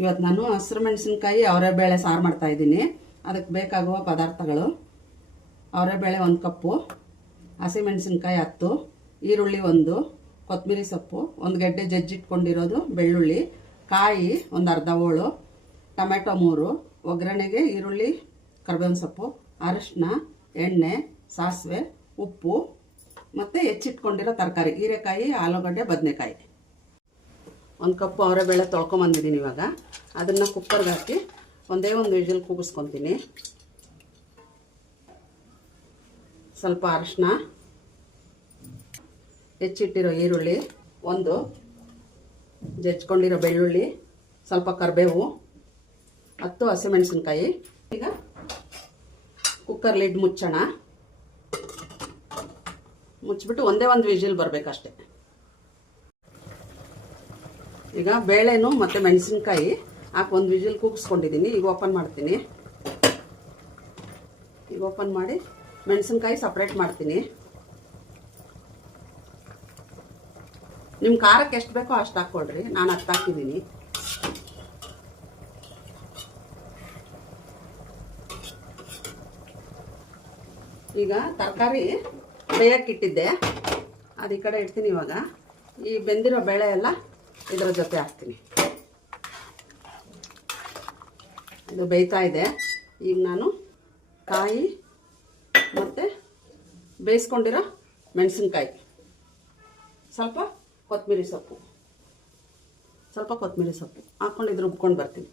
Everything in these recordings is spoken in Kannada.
ಇವತ್ತು ನಾನು ಹಸಿರು ಮೆಣಸಿನಕಾಯಿ ಅವರೆಬೇಳೆ ಸಾರು ಮಾಡ್ತಾ ಇದ್ದೀನಿ. ಅದಕ್ಕೆ ಬೇಕಾಗುವ ಪದಾರ್ಥಗಳು: ಅವರೆಬೇಳೆ 1 ಕಪ್ಪು, ಹಸಿಮೆಣಸಿನಕಾಯಿ 10, ಈರುಳ್ಳಿ 1, ಕೊತ್ತಂಬರಿ ಸೊಪ್ಪು 1 ಗೆಡ್ಡೆ ಜಜ್ಜಿಟ್ಕೊಂಡಿರೋದು, ಬೆಳ್ಳುಳ್ಳಿ, ಕಾಯಿ 1 ಅರ್ಧ ಹೋಳು, ಟೊಮೆಟೊ 3, ಒಗ್ಗರಣೆಗೆ ಈರುಳ್ಳಿ, ಕರಿಬೇವಿನ ಸೊಪ್ಪು, ಅರಿಶಿನ, ಎಣ್ಣೆ, ಸಾಸಿವೆ, ಉಪ್ಪು ಮತ್ತು ಹೆಚ್ಚಿಟ್ಕೊಂಡಿರೋ ತರಕಾರಿ ಹೀರೆಕಾಯಿ, ಆಲೂಗಡ್ಡೆ, ಬದನೆಕಾಯಿ. 1 ಕಪ್ಪು ಅವರೆಬೇಳೆ ತೊಳ್ಕೊಂಬಂದಿದ್ದೀನಿ. ಇವಾಗ ಅದನ್ನು ಕುಕ್ಕರ್ಗೆ ಹಾಕಿ ಒಂದೇ ಒಂದು ವಿಜಿಲ್ ಕೂಗಿಸ್ಕೊತೀನಿ. ಸ್ವಲ್ಪ ಅರಿಶಿನ, ಹೆಚ್ಚಿಟ್ಟಿರೋ ಈರುಳ್ಳಿ 1, ಜಜ್ಕೊಂಡಿರೋ ಬೆಳ್ಳುಳ್ಳಿ, ಸ್ವಲ್ಪ ಕರಿಬೇವು, 10 ಹಸಿಮೆಣಸಿನ್ಕಾಯಿ. ಈಗ ಕುಕ್ಕರ್ ಲಿಡ್ ಮುಚ್ಚೋಣ. ಮುಚ್ಚಿಬಿಟ್ಟು ಒಂದೇ ಒಂದು ವಿಜಿಲ್ ಬರಬೇಕಷ್ಟೆ. ಈಗ ಬೇಳೆನು ಮತ್ತು ಮೆಣಸಿನ್ಕಾಯಿ ಹಾಕಿ 1 ವಿಜಿಲ್ ಕೂಗಿಸ್ಕೊಂಡಿದ್ದೀನಿ. ಈಗ ಓಪನ್ ಮಾಡ್ತೀನಿ. ಈಗ ಓಪನ್ ಮಾಡಿ ಮೆಣಸಿನ್ಕಾಯಿ ಸಪ್ರೇಟ್ ಮಾಡ್ತೀನಿ. ನಿಮ್ಮ ಖಾರಕ್ಕೆ ಎಷ್ಟು ಬೇಕೋ ಅಷ್ಟು ಹಾಕ್ಕೊಳ್ರಿ. ನಾನು 10 ಹಾಕಿದ್ದೀನಿ. ಈಗ ತರಕಾರಿ ಬೇಯಕ್ಕಿಟ್ಟಿದ್ದೆ, ಅದು ಈ ಕಡೆ ಇಡ್ತೀನಿ. ಇವಾಗ ಈ ಬೆಂದಿರೋ ಬೇಳೆ ಎಲ್ಲ ಇದರ ಜೊತೆ ಹಾಕ್ತೀನಿ. ಇದು ಬೇಯ್ತಾ ಇದೆ. ಈಗ ನಾನು ಕಾಯಿ ಮತ್ತು ಬೇಯಿಸ್ಕೊಂಡಿರೋ ಮೆಣಸಿನ್ಕಾಯಿ, ಸ್ವಲ್ಪ ಕೊತ್ತಂಬರಿ ಸೊಪ್ಪು ಹಾಕ್ಕೊಂಡು ಇದ್ರ ರುಬ್ಕೊಂಡು ಬರ್ತೀನಿ.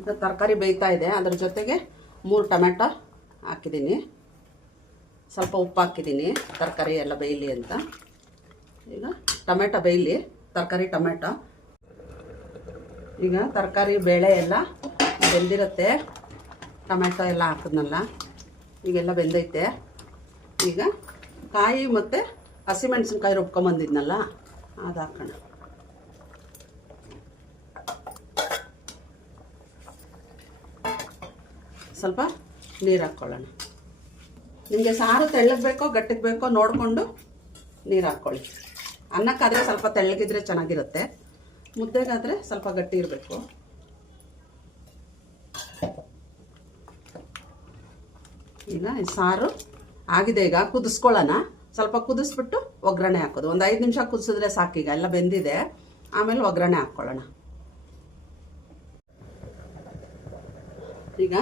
ಈಗ ತರಕಾರಿ ಬೇಯ್ತಾ ಇದೆ. ಅದ್ರ ಜೊತೆಗೆ 3 ಟೊಮೆಟೊ ಹಾಕಿದ್ದೀನಿ, ಸ್ವಲ್ಪ ಉಪ್ಪು ಹಾಕಿದ್ದೀನಿ, ತರಕಾರಿ ಎಲ್ಲ ಬೇಯಲಿ ಅಂತ. ಈಗ ಟೊಮೆಟೊ ಬೇಯಲಿ, ತರಕಾರಿ ಟೊಮೆಟೊ. ಈಗ ತರಕಾರಿ ಬೇಳೆ ಎಲ್ಲ ಬೆಂದಿರುತ್ತೆ. ಟೊಮೆಟೊ ಎಲ್ಲ ಹಾಕಿದ್ನಲ್ಲ, ಈಗೆಲ್ಲ ಬೆಂದೈತೆ. ಈಗ ಕಾಯಿ ಮತ್ತು ಹಸಿಮೆಣಸಿನ್ಕಾಯಿ ರುಬ್ಕೊಂಬಂದಿದ್ನಲ್ಲ, ಅದು ಹಾಕೋಣ. ಸ್ವಲ್ಪ ನೀರು ಹಾಕ್ಕೊಳ್ಳೋಣ. ನಿಮಗೆ ಸಾರು ತೆಳ್ಳಗೆ ಬೇಕೋ ಗಟ್ಟಿಗೆ ಬೇಕೋ ನೋಡಿಕೊಂಡು ನೀರು ಹಾಕ್ಕೊಳ್ಳಿ. ಅನ್ನಕ್ಕಾದರೆ ಸ್ವಲ್ಪ ತೆಳ್ಳಗಿದ್ರೆ ಚೆನ್ನಾಗಿರುತ್ತೆ, ಮುದ್ದೆಗಾದರೆ ಸ್ವಲ್ಪ ಗಟ್ಟಿ ಇರಬೇಕು. ಈಗ ಸಾರು ಆಗಿದೆ. ಈಗ ಕುದಿಸ್ಕೊಳ್ಳೋಣ. ಸ್ವಲ್ಪ ಕುದಿಸ್ಬಿಟ್ಟು ಒಗ್ಗರಣೆ ಹಾಕೋದು. ಒಂದು 5 ನಿಮಿಷ ಕುದಿಸಿದ್ರೆ ಸಾಕೀಗ, ಎಲ್ಲ ಬೆಂದಿದೆ. ಆಮೇಲೆ ಒಗ್ಗರಣೆ ಹಾಕ್ಕೊಳ್ಳೋಣ. ಈಗ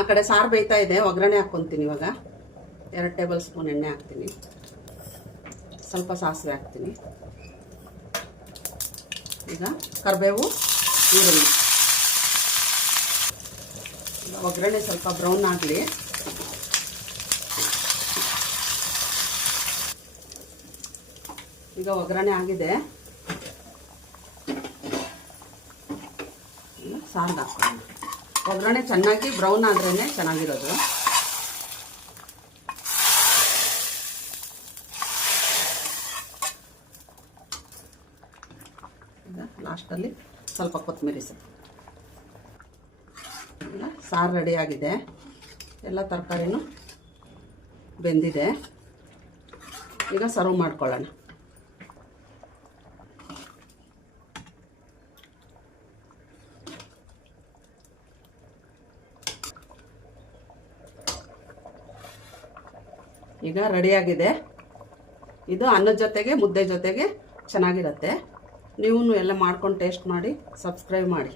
ಆ ಕಡೆ ಸಾರು ಬೇಯ್ತಾ ಇದೆ, ಒಗ್ಗರಣೆ ಹಾಕ್ಕೊತೀನಿ. ಇವಾಗ 2 ಟೇಬಲ್ ಸ್ಪೂನ್ ಎಣ್ಣೆ ಹಾಕ್ತೀನಿ, ಸ್ವಲ್ಪ ಸಾಸಿವೆ ಹಾಕ್ತೀನಿ. ಈಗ ಕರಿಬೇವು, ಈರುಳ್ಳಿ. ಒಗ್ಗರಣೆ ಸ್ವಲ್ಪ ಬ್ರೌನ್ ಆಗಲಿ. ಈಗ ಒಗ್ಗರಣೆ ಆಗಿದೆ. ಸಾರಿಗೆ ಹಾಕ್ಕೊಳ್ಳೋಣ. ಒಗ್ಗರಣೆ ಚೆನ್ನಾಗಿ ಬ್ರೌನ್ ಆದ್ರೇ ಚೆನ್ನಾಗಿರೋದು. ಲಾಸ್ಟಲ್ಲಿ ಸ್ವಲ್ಪ ಕೊತ್ತಂಬರಿ ಸೊಪ್ಪು. ಸಾರು ರೆಡಿಯಾಗಿದೆ. ಎಲ್ಲ ತರಕಾರಿನೂ ಬೆಂದಿದೆ. ಈಗ ಸರ್ವ್ ಮಾಡ್ಕೊಳ್ಳೋಣ. ಈಗ ರೆಡಿಯಾಗಿದೆ. ಇದು ಅನ್ನದ ಜೊತೆಗೆ ಮುದ್ದೆ ಜೊತೆಗೆ ಚೆನ್ನಾಗಿರುತ್ತೆ. ನೀವು ಎಲ್ಲ ಮಾಡ್ಕೊಂಡು ಟೇಸ್ಟ್ ಮಾಡಿ, ಸಬ್ಸ್ಕ್ರೈಬ್ ಮಾಡಿ.